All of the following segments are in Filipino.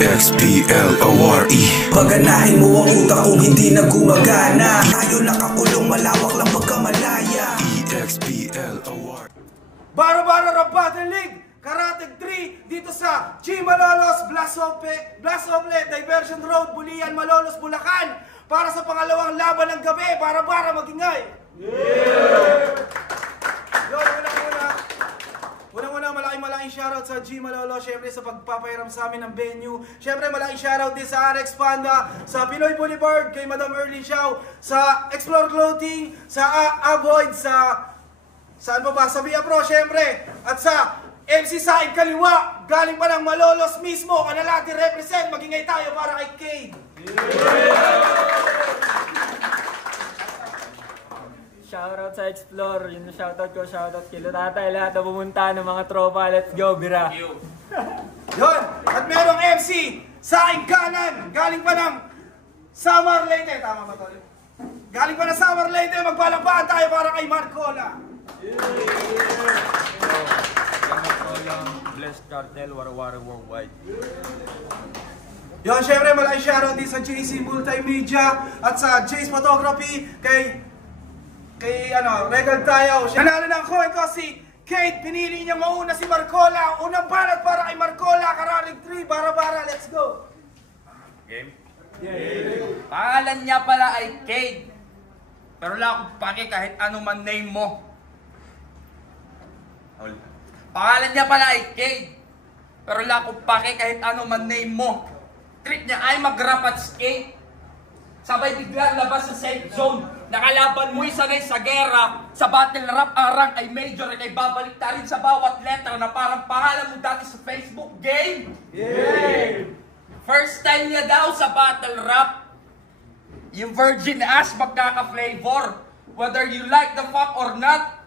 EXPLORE. Paganahin mo ang utak kung hindi na gumagana. Tayo nakakulong, malawak lang pagkamalaya. EXPLORE. Bara-bara Rap Battle League Karate 3 dito sa G Malolos Blast Outlet Diversion Road, Bulian, Malolos, Bulacan para sa pangalawang laban ng gabi. Bara-bara magingay. Unang-una, malaking shoutout sa G Malolo, syempre sa pagpapahiram sa amin ng venue. Syempre malaking shoutout din sa RX Panda, sa Pinoy Boulevard, kay Madam Erlyn Xiao, sa Explore Clothing, sa Avoid, sa saan pa ba? Sa Via Pro, syempre. At sa MC Said Kaliwa, galing pa ng Malolos mismo, Kanalati represent, magingay tayo para kay Cade. Shoutout sa Explore, yun na shoutout ko, shoutout kila tatay, lahat na pumunta ng mga tropa, let's go, bira! Yun, at merong MC sa aking kanan, galing pa ng Samar Leyte, tama ba to? Galing pa ng Samar Leyte, magpalakpakan tayo para kay Marcola. Marcola, Blessed Cartel, Warawara Worldwide. Yun, syempre malaking shoutout din sa JC Multimedia at sa Jace Photography, kay Regal tayo. Nanalo ng coin ko si Kate. Pinili niya mauna si Marcola. Unang banat para kay Marcola. Karalig 3. Bara-bara. Let's go. Game? Game. Pangalan niya pala ay Kate. Pero wala akong pake kahit ano man name mo. Pangalan niya pala ay Kate. Pero wala akong pake kahit ano man name mo. Trip niya ay mag-rap at skate. Sabay biglang labas sa safe zone. Nakalaban mo sanay sa gera. Sa battle rap arang ay major. Ay babalik ta rin sa bawat letter na parang pangalan mo dati sa Facebook game. Game! First time niya daw sa battle rap. Yung virgin ass magkaka-flavor. Whether you like the fuck or not.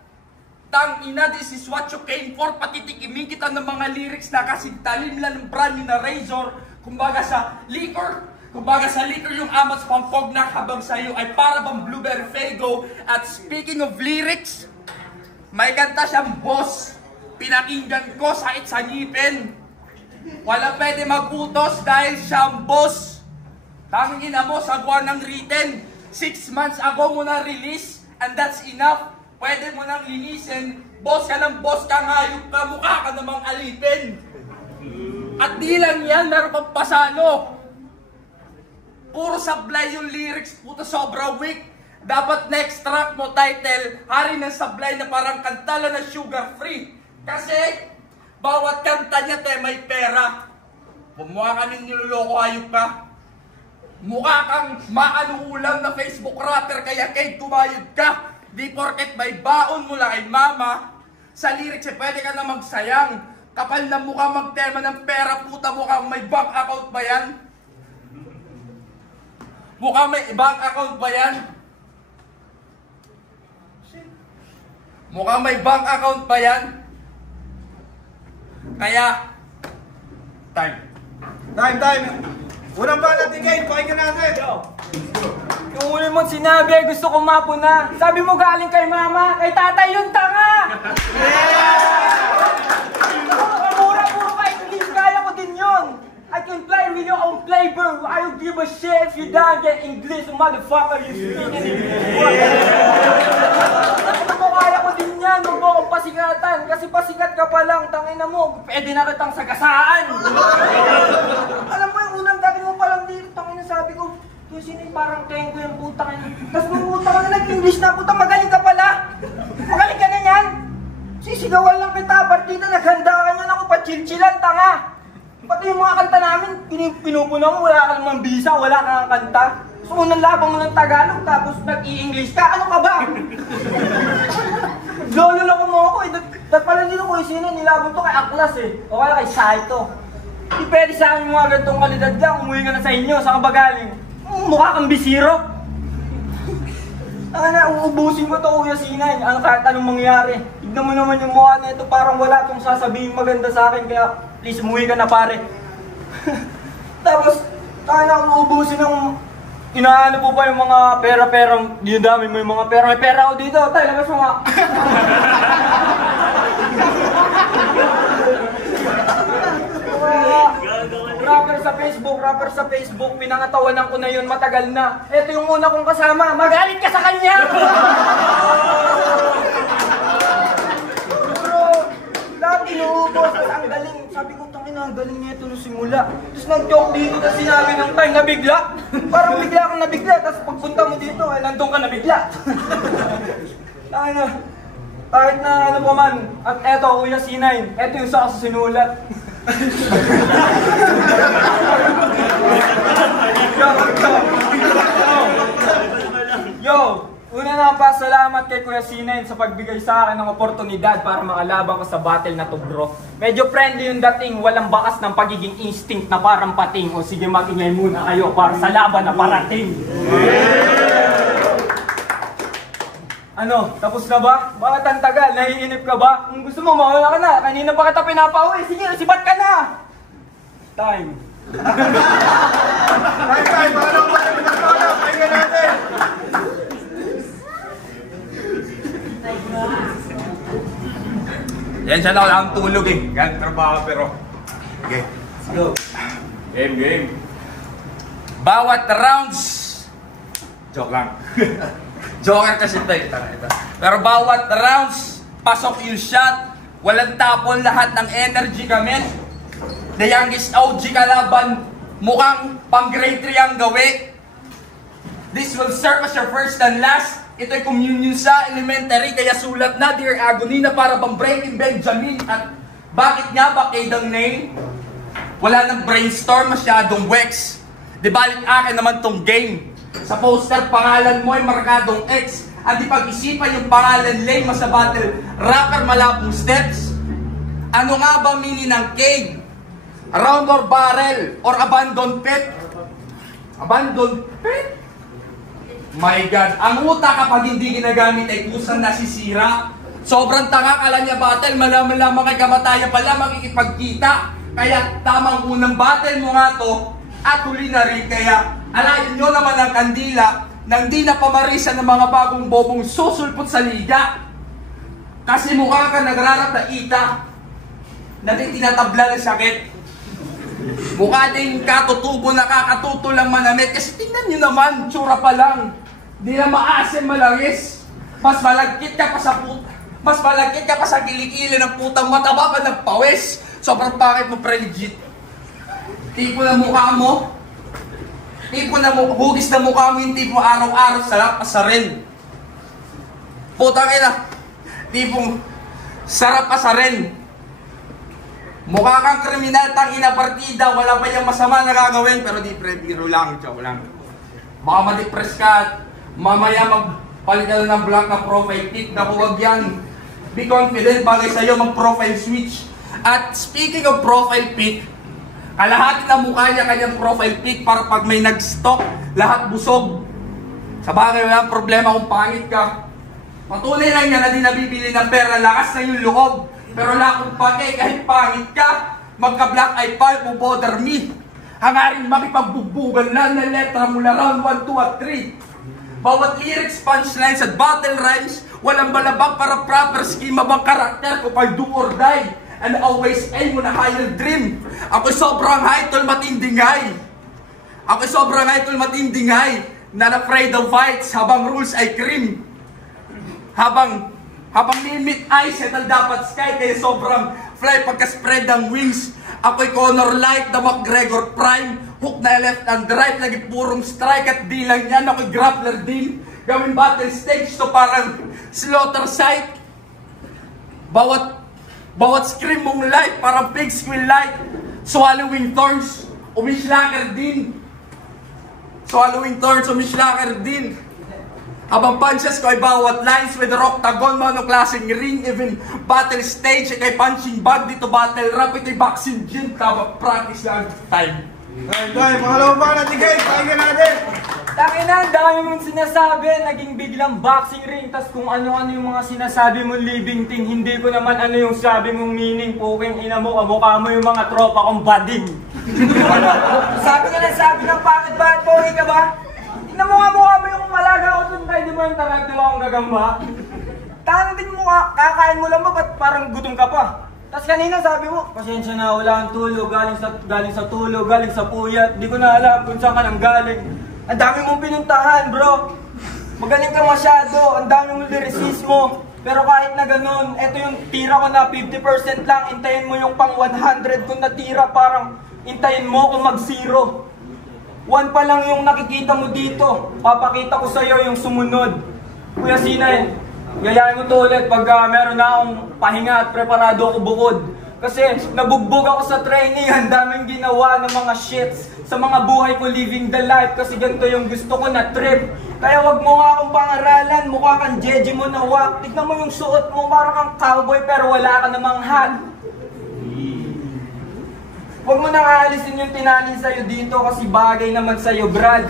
Tang ina, this is what you came for. Patitikimin kita ng mga lyrics na kasing talim lang ng brand new na razor. Kumbaga sa liquor yung amats pampog na habang sa'yo ay para bang blueberry fago. At speaking of lyrics, may kanta siyang boss. Pinakinggan ko sakit sa ngipin. Wala pwede magutos dahil siyang boss. Tangin na mo, sagwa ng written. 6 months ago mo na release, and that's enough. Pwede mo nang linisin. Boss ka ng boss ka, ngayop ka, mukha ka namang alipin. At di lang yan, meron pang pasalo. Puro sablay yung lyrics, puto sobra weak. Dapat next track mo title, hari ng sablay na parang kantala na sugar free. Kasi, bawat kanta niya may pera. Mukha kami niloloko, ayop ka. Mukha kang maanuulam na Facebook rapper, kaya kay tumayod ka. Di porket may baon mula kay mama. Sa lyrics pwede ka na magsayang. Kapal na mukha magtema ng pera, puta mukhang may bank account ba yan? Mukhang may bank account ba yan? Mukhang may bank account ba yan? Kaya, time. Unang banat ni Kate, pakinggan natin. Yung uli mong sinabi, gusto ko mapuna. Sabi mo galing kay mama, kay tatay yung tanga! Mura pa English, kaya ko din yun! I can play with your own flavor. I don't give a shit if you don't get English, motherfucker. You speak in English. Kaya ko din yan. Huwag mo akong pasikatan. Kasi pasikat ka pa lang. Tangina mo. Pwede na kitang sagasaan. Alam mo yung unang gabi mo pa lang dito. Tangina sabi ko, yung sino yung parang tengo yung putang ina. Tapos nung putang na nag-English na putang magaling ka pala. Magaling ka na yan. Sisigawan lang kita. Partida naghanda ka niyan ako pa chill-chillan. Tanga. Pati yung mga kanta namin, pinupuna mo, wala ka naman bisa, wala kang kanta. So, unang labang mo ng Tagalog, tapos nag-i-English ka, ano ka ba? Lolo lang mo ako eh, dahil pala dito ko sino, nilabang to kay Aklas eh, o kaya kay Saito. Di pwede sa akin yung mga ganitong kalidad lang, umuwi ka na sa inyo, saan ka ba galing? Mukha kang bisiro. Uubusin ko to Kuya Sinay, kahit anong mangyari. Tignan mo naman yung mukha na ito, parang wala itong sasabihin maganda sa akin, kaya please, umuwi ka na pare. Tapos, uubusin ng inaano po pa yung mga pera-pera. Di dami mo yung mga pera. May pera ako dito. Tayo, labas mo nga. Rapper sa sa Facebook, pinangatawanan ko na yun matagal na. Ito yung una kong kasama, magalit ka sa kanya! Pero, lahat inuubos, at ang galing. Sabi ko, tangina, ang galing niya ito nung simula. Tapos nag-joke dito na sinabi ng time, nabigla. Parang bigla kang nabigla, tapos pagpunta mo dito, ay nandun ka nabigla. Tangina. Kahit na ano pa man, at eto, Kuya C9, eto yung sa sinulat. Yo, una na pasalamat kay Kuya C9 sa pagbigay sa akin ng oportunidad para makalaban ko sa battle na to, bro. Medyo friendly yung dating, walang bakas ng pagiging instinct na parang pating. O sige, mag-ingay muna kayo para sa laban na parating. Ano, tapos na ba? Bakit ang tagal? Naiinip ka ba? Kung gusto mo, mawala ka na. Kanina pa kita pinapauwi. Sige, sibat ka na! Time. Time, paano pinatawag? Pahinga natin! Yan siya na wala akong tulog eh. Galing trabaho pero... Okay. Let's go. Game. Bawat rounds... Joke lang. Joker kasi ito. Pero bawat rounds, pasok yung shot, walang tapon, lahat ng energy gamit. The youngest OG kalaban, mukhang pang grade 3 ang gawi. This will serve as your first and last. Ito'y communion sa elementary, kaya sulat na, Dear Agony, na para bang Breaking Benjamin. At bakit nga ba kaydang name? Wala nang brainstorm, masyadong wex. Di balik akin naman tong game. Sa poster, pangalan mo ay markadong X. At di pag-isipan yung pangalan lame sa battle, rapper malapong steps. Ano nga ba meaning ng cave? Round or barrel? Or abandoned pit? Abandoned pit? My God, ang utak kapag hindi ginagamit ay kusang nasisira. Sobrang tanga, kala niya battle, malaman-lamang kay kamatayan pala makikipagkita. Kaya tamang unang battle mo nga to, at huli na rin, kaya alayin nyo naman ang kandila nang di na pamarisan ng mga bagong bobong susulpot sa liga. Kasi mukha ka nagrarap na ita na di tinatabla ng sakit. Mukha din katutubo na kakatuto lang manamit. Kasi tingnan nyo naman, tsura pa lang. Di na maasim malangis. Mas malagkit ka pa sa kilikili ng putang mataba pa ng pawis. Sobrang pangit mo, pre-legit. Tipo na mukha mo. Hugis na mukha mo yung tipo araw-araw sarap pa rin. Putang ina. Tipong sarap pa rin. Mukha kang kriminal, tangina partida, wala pa yung masama na gagawin, pero di pre, biro lang, joke lang. Baka ma-depress ka at mamaya magpalit ka ng black na profile pic, na huwag yan. Be confident, bagay sa'yo mag-profile switch. At speaking of profile pic, kalahati na mukha niya kanyang profile pic para pag may nag-stock, lahat busog. Sa bagay, wala problema kung pangit ka. Patuloy lang niya na di nabibili ng pera, lakas na yung loob. Pero wala akong pake, kahit pangit ka, magka-black eye pa, mo bother me. Hangarin makipagbubugan lang na letra mula round 1, 2 at 3. Bawat lyrics, punchlines at battle rhymes, walang balabag para proper scheme bang karakter ko pag do or die. And always aim on a higher dream. Ako'y sobrang high, tol matinding high. Not afraid of fights, habang rules ay cream. Habang limit ay settle dapat sky, kaya sobrang fly pagka-spread ng wings. Ako'y Conor like the McGregor prime. Hook na left and right, lagi purong strike at di lang yan. Ako'y grappler din. Gawin battle stage to parang slaughter site. Bawat scream mong light, parang pig squeal light. Swallowing thorns, umishlaker din. Habang punches ko ay bawat lines with octagon, monoclassing ring, even battle stage, kay punching bag, dito battle rap, ito'y boxing gym, tama practice lang time. Time, mga lomba natin guys, pakinggan natin! Tangina, ang dami mong sinasabi, naging biglang boxing ring, tas kung ano-ano yung mga sinasabi mong living thing, hindi ko naman ano yung sabi mong meaning, puking ina mo, kamukha mo yung mga tropa kong bading. Sabi ng bakit pogi ka ba? Tingnan mo nga mukha mo yung malaga ako dun, tayo di mo yung tarantula akong gagamba. Tangan din mo, kakain mo lang ba, ba't parang gutom ka pa? Tapos kanina sabi mo, pasensya na, wala kang tulog, galing sa tulog, galing sa puyat, di ko na alam kung saan ka nang galing. Ang dami mong pinuntahan, bro. Magaling ka masyado, ang dami mong lyricismo. Pero kahit na ganun, eto yung tira ko na 50% lang, intayin mo yung pang 100 kung natira, parang intayin mo kung mag-zero. 1 pa lang yung nakikita mo dito, papakita ko sa'yo yung sumunod. Kuya Sinay, gayahin mo to ulit pag meron na akong pahinga at preparado ako bukod. Kasi nabugbog ako sa training, ang daming ginawa ng mga shits sa mga buhay ko living the life kasi ganito yung gusto ko na trip. Kaya wag mo nga akong pangaralan, mukha kang jeje mo na wak. Tignan mo yung suot mo, parang kang cowboy pero wala ka namang hat. Huwag mo nang aalisin yung tinanin sa'yo dito kasi bagay naman sa'yo, Brad.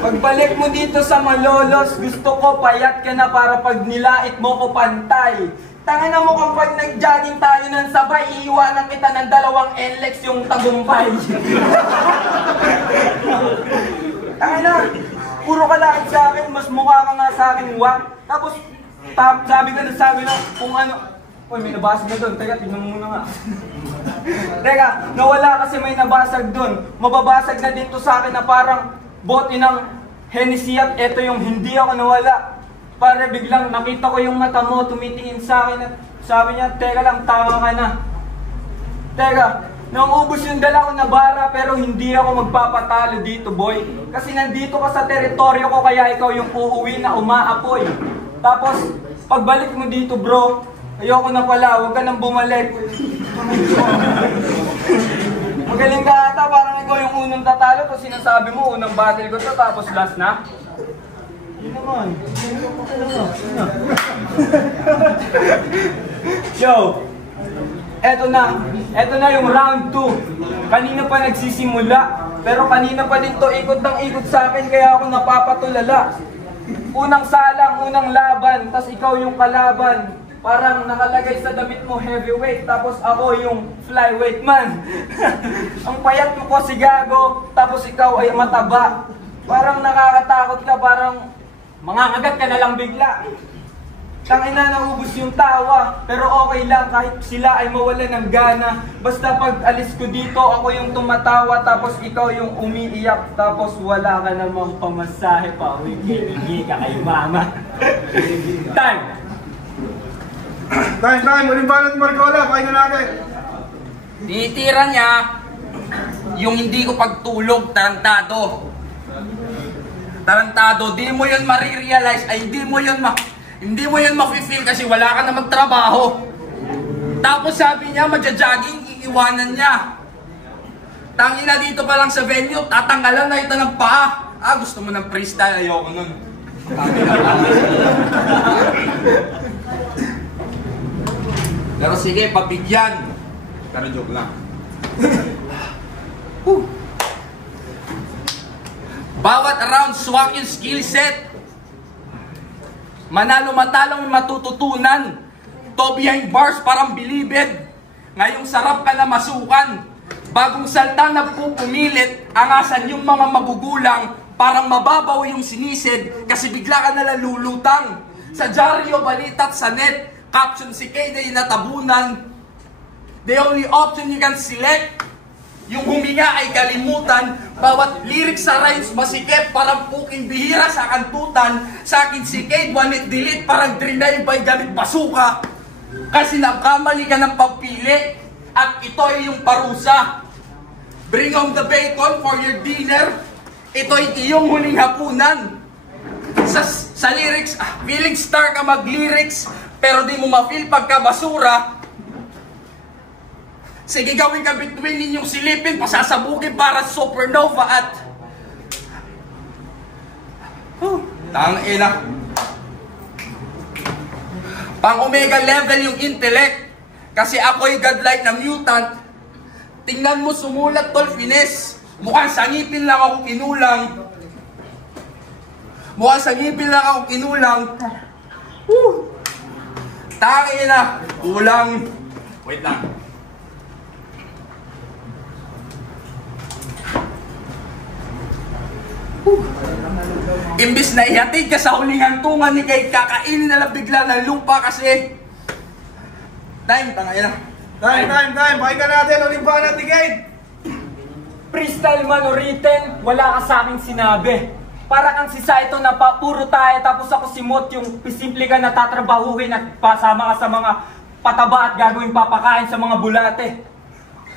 Pagbalik mo dito sa Malolos, gusto ko payat ka na para pag nilait mo ko pantay. Tangina mo kapag nag-jogging tayo ng sabay, iiwanan kita ng 2 NLEX yung tagumpay. Tangina, puro ka lakit sa akin, mas mukha ka nga sa akin, wak. Tapos, sabi na kung ano. Uy, may nabasag na doon. Teka, tignan mo muna nga. Teka, nawala kasi may nabasag doon. Mababasag na din to sa akin na parang bote ng Hennessy at eto yung hindi ako nawala. Para biglang nakita ko yung mata mo, tumitingin sa akin at sabi niya, teka lang, tama ka na. Teka, naubos yung dala ko na bara pero hindi ako magpapatalo dito, boy. Kasi nandito ka sa teritoryo ko kaya ikaw yung uuwi na umaapoy. Tapos, pagbalik mo dito, bro, ayoko na pala, huwag ka nang bumalik. Magaling ka ata, parang ikaw yung unang tatalo tapos sinasabi mo, unang battle ko to tapos last na. Yun naman. Yo, eto na yung round 2. Kanina pa nagsisimula, pero kanina pa din to ikot ng ikot sa akin kaya ako napapatulala. Unang salang, unang laban, tas ikaw yung kalaban. Parang nakalagay sa damit mo heavyweight, tapos ako yung flyweight man. Ang payat mo ko si Gago, tapos ikaw ay mataba. Parang nakakatakot ka, parang mangangagat ka na lang bigla. Tangina, naubos yung tawa, pero okay lang kahit sila ay mawala ng gana. Basta pag alis ko dito, ako yung tumatawa, tapos ikaw yung umiiyak, tapos wala ka namang pamasahe pa. Wigi ka kay mama. Time! Time! Uling banat Marcola, pakinggan natin. Tinitira niya yung hindi ko pagtulog, tarantado. Tarantado, di mo yun marirealize, ay hindi mo yun mafe-feel kasi wala ka na magtrabaho. Tapos sabi niya, magja-jogging, iiwanan niya. Tangina dito pa lang sa venue, tatanggalan na ito ng paa. Gusto mo ng freestyle, ayoko nun. Pero sige, pabigyan. Pero joke lang. Bawat round, swak yung skill set. Manalo matalong matututunan. To behind bars parang bilibid. Ngayong sarap ka na masukan. Bagong salta na pupumilit. Angasan yung mga magugulang. Parang mababaw yung sinisid. Kasi bigla ka na nalulutang. Sa dyaryo, balita't sa net. Caption si Kay na inatabunan. The only option you can select. Yung huminga ay kalimutan. Bawat lyrics sa rhymes masikip. Parang puking bihira sa kantutan. Sa akin si Kate, one delete. Parang drive by gamit basuka. Kasi nagkamali ka ng pagpili. At ito ay yung parusa. Bring home the bacon for your dinner. Ito ay iyong huling hapunan. Sa lyrics, feeling star ka mag-lyrics. Pero di mo ma-feel pagka basura. Sige, gawin ka between ninyong silipin, pasasabugin para supernova at... Tangina. Pang omega level yung intellect. Kasi ako'y godlike na mutant. Tingnan mo sumulat, tol, finesse. Mukhang sangipin lang ako kinulang. Tangina. Kulang. Wait lang. Imbis na ihatid ka sa huling hantungan ni Kate, kakainin na lang bigla ng lupa kasi Time, tangay na. Time. Pakinggan natin, ulimpan natin, Kate. Freestyle man o written, wala ka sa akin sinabi. Para kang si Saito na puro tayo, tapos ako si Mot, yung simple ka na tatrabahuhin at pasama ka sa mga pataba at gagawin papakain sa mga bulate.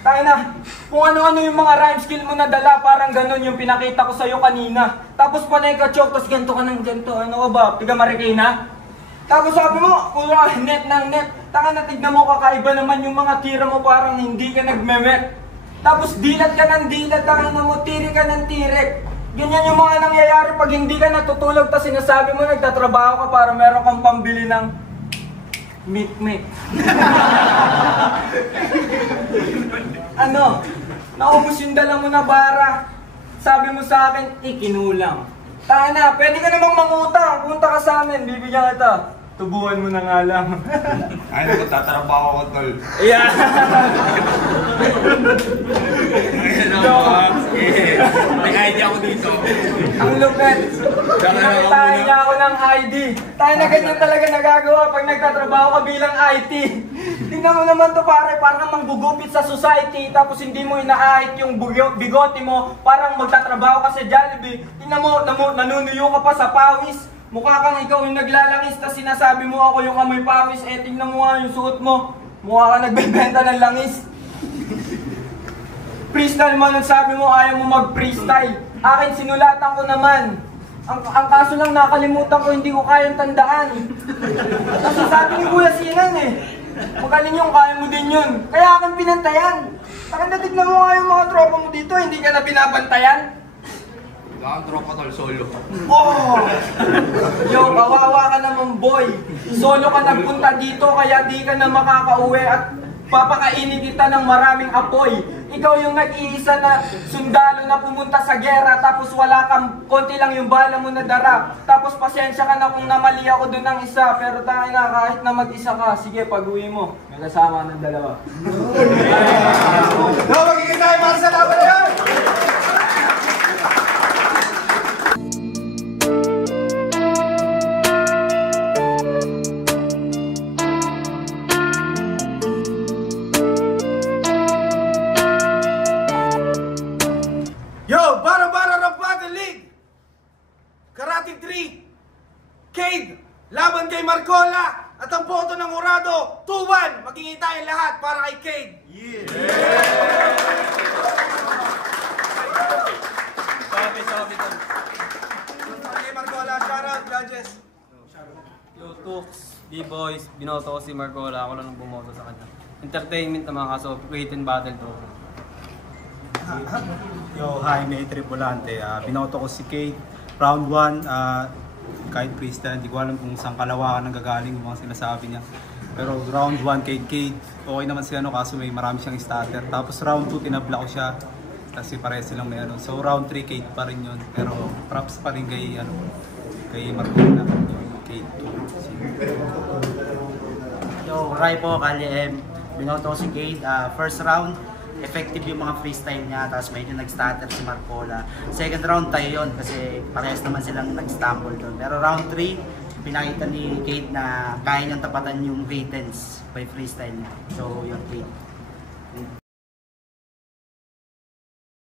Tayo na, kung ano-ano yung mga rhyme skill mo na dala, parang ganun yung pinakita ko sa'yo kanina. Tapos panay ka chok, tapos ganito ka ng ganito, ano ka ba, tiga Marikina? Tapos sabi mo, net ng net. Taka na, tignan mo, kakaiba naman yung mga tira mo, parang hindi ka nagmemet. Tapos dilat ka ng dilat, taka na mo, tiri ka ng tirek. Ganyan yung mga nangyayari pag hindi ka natutulog, tapos sinasabi mo nagtatrabaho ka para meron kang pambili ng meat. Ano? Naubos yung dala mo na bara. Sabi mo sa akin, ikinulang. Taka na, pwede ka namang mangutang. Punta ka sa amin, bibigyan kita. Tubuhan mo na nga lang. Ay, nagtatrabaho ko, tol. Yeah. May idea ako dito. Ang lupet. Pinakitahin niya ako ng ID. Tayo na ganyan talaga nagagawa pag nagtatrabaho ka bilang IT. Tingnan mo naman to pare, parang manggugupit sa society, tapos hindi mo inaahit yung bigote mo, parang magtatrabaho ka sa Jollibee. Tingnan mo, nanunuyo ka pa sa pawis. Mukha kang ikaw yung naglalangis, tapos sinasabi mo ako yung amoy pawis. Eh, tingnan mo nga yung suot mo. Mukha kang nagbebenta ng langis. Freestyle mo, nagsabi mo ayaw mo mag-freestyle. Akin sinulatan ko naman. Ang kaso lang nakalimutan ko, hindi ko kayang tandaan. Kasi sabi ni Kuya Sinan eh, magaling yung kaya mo din yun. Kaya akin pinantayan. Akin natignan mo nga yung mga tropa mo dito, hindi ka na binabantayan. Ang tropa tol, solo. Oh! Yo, kawawa ka naman boy. Solo ka nagpunta dito kaya di ka na makakauwi at papakainin kita ng maraming apoy. Ikaw yung nag-iisa na sundalo na pumunta sa gera, tapos wala kang, konti lang yung bala mo na dara. Tapos pasensya ka na kung namali ako dun ng isa, pero tayo na kahit na mag-isa ka, sige pag-uwi mo. May kasama ng dalawa. No, magiging tayo para sa laban na yan! Yo, Bara ng Battle League! Karate 3, Cade, laban kay Marcola, at ang boto ng Urado, 2-1, magiging tayo lahat para kay Cade. Sabi tol. Kay Marcola, shoutout, judges. Yo, Tux, D-Boys, binoto ko si Marcola, ako lang ang bumoto sa kanya. Entertainment naman kaso, written battle to. Yo, hi, may Tripulante. Binoto ko si Kate. Round 1, kahit freestyle, hindi ko alam kung saan kalawakan ang gagaling yung mga sinasabi niya. Pero round 1 kay Kate, okay naman siya, kaso may marami siyang starter. Tapos round 2, tinabla ko siya kasi parehas silang may ano. So round 3, Kate pa rin yun. Pero props pa rin kay Marcola, Kate 2. Yo, Rai po, Kali M. Binoto ko si Kate. First round, effective yung mga freestyle niya, tapos medyo nag-stutter si Marcola. Second round tayo yun kasi parehas naman silang nag-stumble doon. Pero round 3, pinakita ni Kate na kaya niyang tapatan yung writtens by freestyle niya. So, yun, Kate.